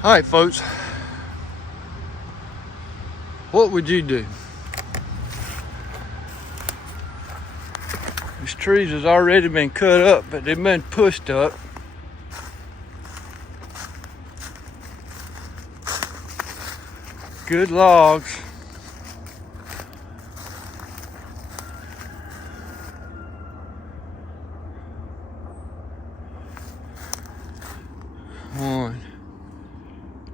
All right, folks, what would you do? These trees has already been cut up, but they've been pushed up. Good logs. One,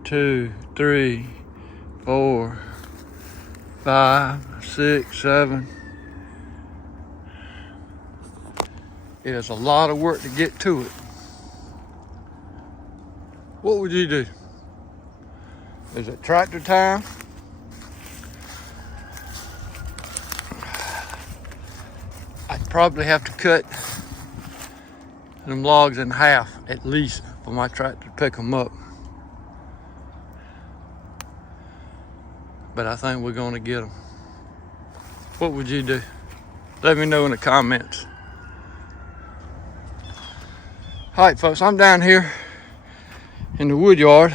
two, three, 4, 5, 6, 7. It is a lot of work to get to it. What would you do? Is it tractor time? I'd probably have to cut them logs in half at least for my tractor to pick them up. But I think we're gonna get them. What would you do? Let me know in the comments. All right, folks, I'm down here in the Woodyard,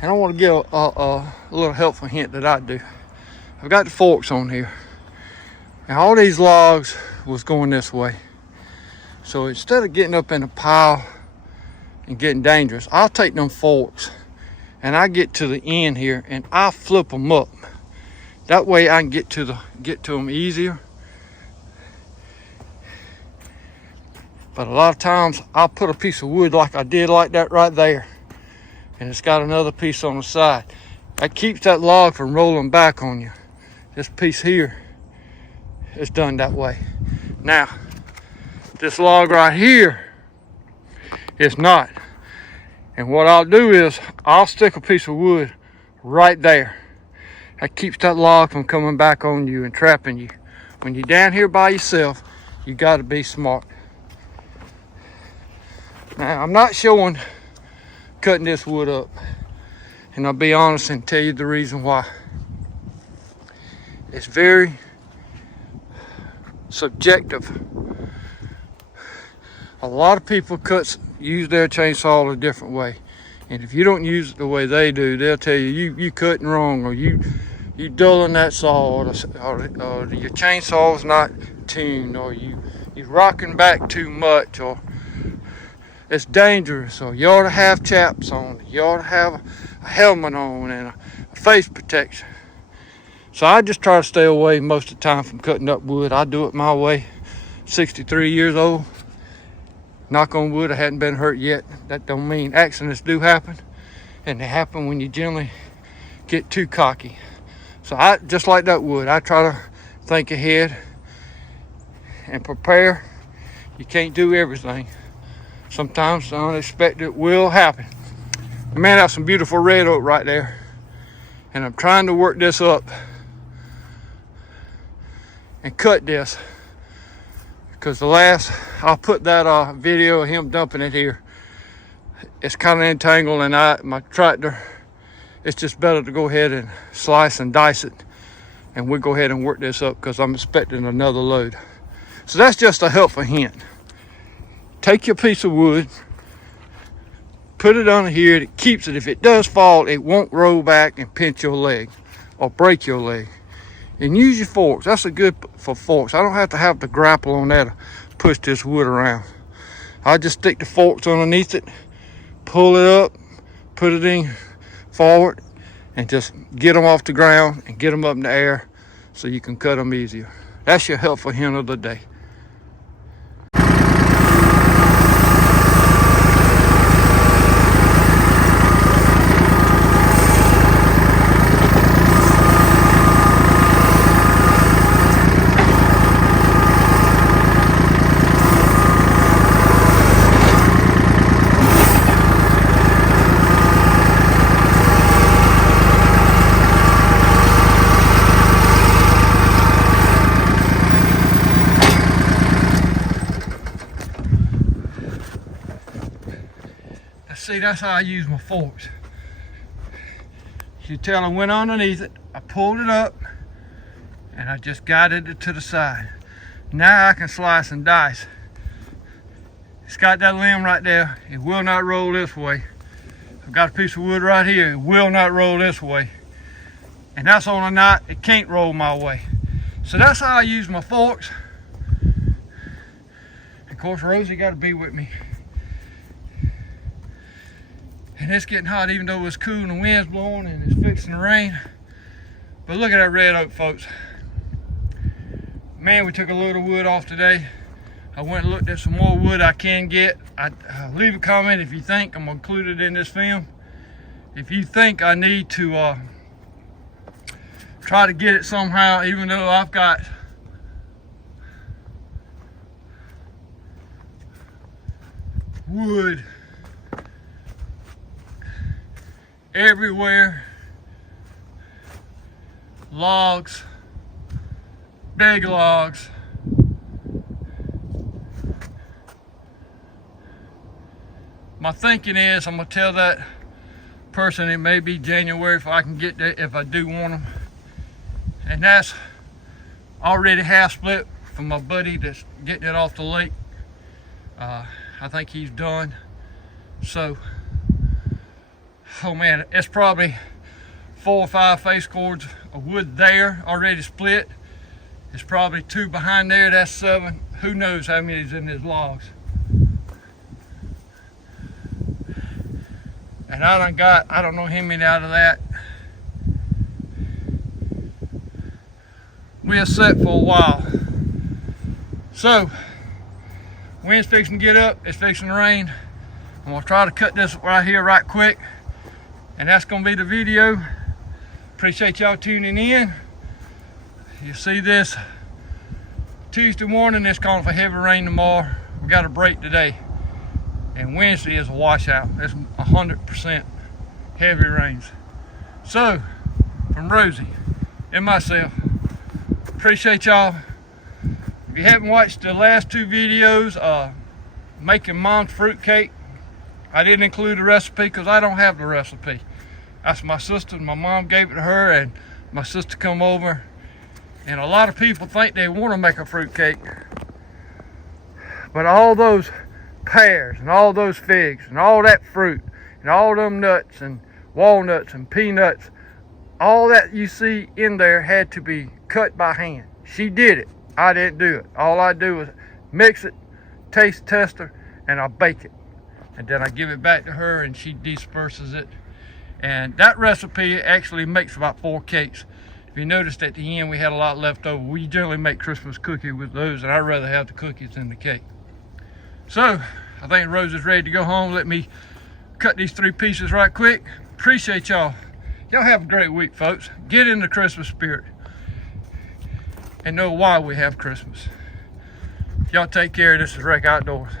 and I want to give a little helpful hint that I do. I've got the forks on here, and all these logs was going this way. So instead of getting up in a pile and getting dangerous, I'll take them forks and I get to the end here and I flip them up. That way I can get to them easier. But a lot of times I'll put a piece of wood like I did like that right there, and it's got another piece on the side. That keeps that log from rolling back on you. This piece here is done that way. Now, this log right here is not. And what I'll do is I'll stick a piece of wood right there. That keeps that log from coming back on you and trapping you. When you're down here by yourself, you got to be smart. Now, I'm not showing cutting this wood up, and I'll be honest and tell you the reason why. It's very subjective. A lot of people use their chainsaw a different way, and if you don't use it the way they do, they'll tell you you cutting wrong, or you dulling that saw, or your chainsaw's not tuned, or you rocking back too much, or it's dangerous, or you ought to have chaps on, you ought to have a helmet on and a face protection. So I just try to stay away most of the time from cutting up wood. I do it my way. 63 years old. Knock on wood, I hadn't been hurt yet. That don't mean accidents do happen, and they happen when you generally get too cocky. So I just like that wood. I try to think ahead and prepare. You can't do everything. Sometimes the unexpected will happen. Man, that's some beautiful red oak right there. And I'm trying to work this up and cut this, because I'll put that video of him dumping it here. It's kind of entangled, and my tractor, it's just better to go ahead and slice and dice it, and we'll go ahead and work this up because I'm expecting another load. So that's just a helpful hint. Take your piece of wood, put it on here, it keeps it. If it does fall, it won't roll back and pinch your leg or break your leg. And use your forks. That's good for forks. I don't have to have the grapple on there to push this wood around. I just stick the forks underneath it, pull it up, put it in forward, and just get them off the ground and get them up in the air so you can cut them easier. That's your helpful hint of the day. See, that's how I use my forks. You tell I went underneath it, I pulled it up, and I just guided it to the side. Now I can slice and dice. It's got that limb right there. It will not roll this way. I've got a piece of wood right here. It will not roll this way. And that's on a night it can't roll my way. So that's how I use my forks. Of course, Rosie got to be with me. And it's getting hot even though it's cool and the wind's blowing and it's fixing to rain. But look at that red oak, folks. Man, we took a load of wood off today. I went and looked at some more wood I can get. Leave a comment if you think I'm gonna include it in this film. If you think I need to try to get it somehow, even though I've got wood everywhere, logs, big logs. My thinking is I'm gonna tell that person it may be January if I can get there, if I do want them. And that's already half split from my buddy that's getting it off the lake. I think he's done. So, oh man, it's probably 4 or 5 face cords of wood there already split. It's probably 2 behind there, that's 7. Who knows how many is in these logs. And I done got, I don't know how many out of that. We're set for a while. So, wind's fixing to get up, it's fixing to rain. I'm gonna try to cut this right here right quick. And that's gonna be the video. Appreciate y'all tuning in. You see this Tuesday morning, it's calling for heavy rain tomorrow. We got a break today. And Wednesday is a washout. It's 100% heavy rains. So, from Rosie and myself, appreciate y'all. If you haven't watched the last 2 videos, making mom's fruitcake, I didn't include the recipe because I don't have the recipe. That's my sister. My mom gave it to her, and my sister come over. And a lot of people think they want to make a fruitcake, but all those pears and all those figs and all that fruit and all them nuts and walnuts and peanuts, all that you see in there had to be cut by hand. She did it. I didn't do it. All I do is mix it, taste tester, and I bake it. And then I give it back to her and she disperses it. And that recipe actually makes about 4 cakes. If you noticed at the end we had a lot left over. We generally make Christmas cookies with those, and I'd rather have the cookies than the cake. So, I think Rose is ready to go home. Let me cut these 3 pieces right quick. Appreciate y'all. Y'all have a great week, folks. Get in the Christmas spirit and know why we have Christmas. Y'all take care. This is Rec Outdoors.